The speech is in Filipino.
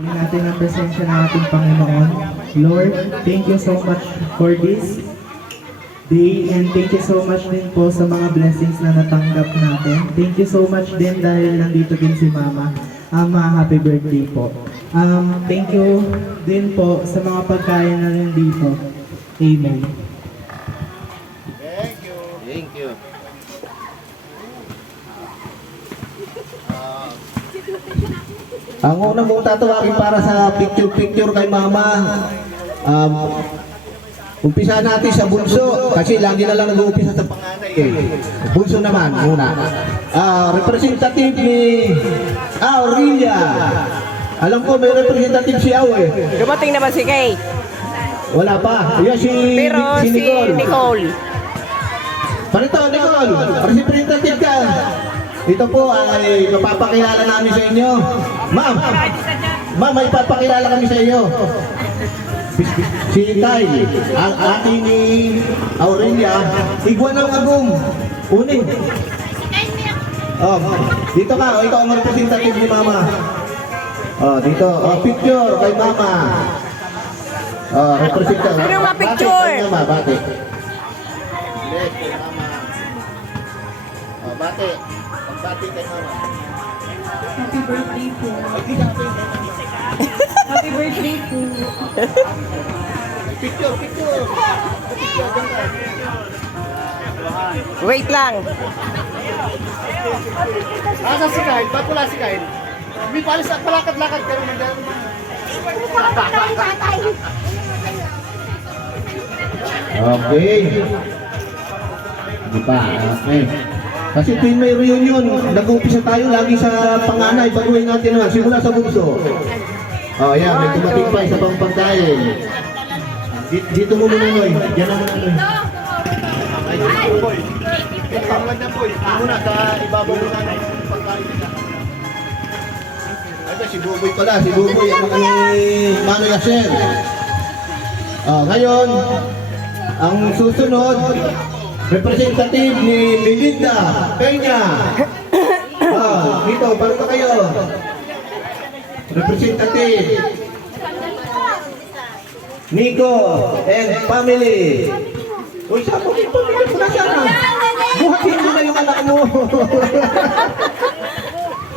Pagpapalin natin ang presensya ng ating Panginoon. Lord, thank you so much for this day and thank you so much din po sa mga blessings na natanggap natin. Thank you so much din dahil nandito din si Mama. Happy birthday po. Thank you din po sa mga pagkain na rin dito. Amen. Thank you. Thank you. Ang una mong tatawagin para sa picture-picture kay Mama, umpisa natin sa bunso, kasi lagi na lang nag-uumpisa sa panganay eh. Bunso naman, muna. Representative ni Aurelia. Alam ko may representative si Au eh. Dumating naman si Kay. Wala pa. Yan Pero si si Nicole. Parito, Nicole, representative ka. Ito po ay mapapakilala namin sa inyo. Ma'am, may ipapakilala kami sa inyo. Si Kyle, ang aking ni Aurelia, igwan ng agong. Unin. Dito ka, ikaw ang representative ni Mama. Dito, picture kay Mama. Representative. Sino nga picture? Bate. Bate. Bate kay Mama. Happy birthday po. Happy birthday po. Picture. Wait lang. Asa si Kyle? Ba't wala si Kyle? Hindi pa alis at palakad-lakad ka naman dyan. Okay. Di ba? Okay. Kasi tuwing may reunion, nag-uumpisa tayo lagi sa panganay, baguhin natin naman, simula sa bunso. Ayan, may dumating pa isa pang pagkain. Dito mo muna, Noy. Diyan naman, Noy. Ay, boy. Tawag na, boy. Muna sa ibabaw muna ng pagkain nila. Ay, si Buboy pala, si Buboy, ang mga ni Mano Yasser. Ngayon, ang susunod, representative ni Melinda Peña. Dito, balik pa kayo. Representative Nico and family. Uy, siya po, ito na sana. Buhatin mo na yung anak mo.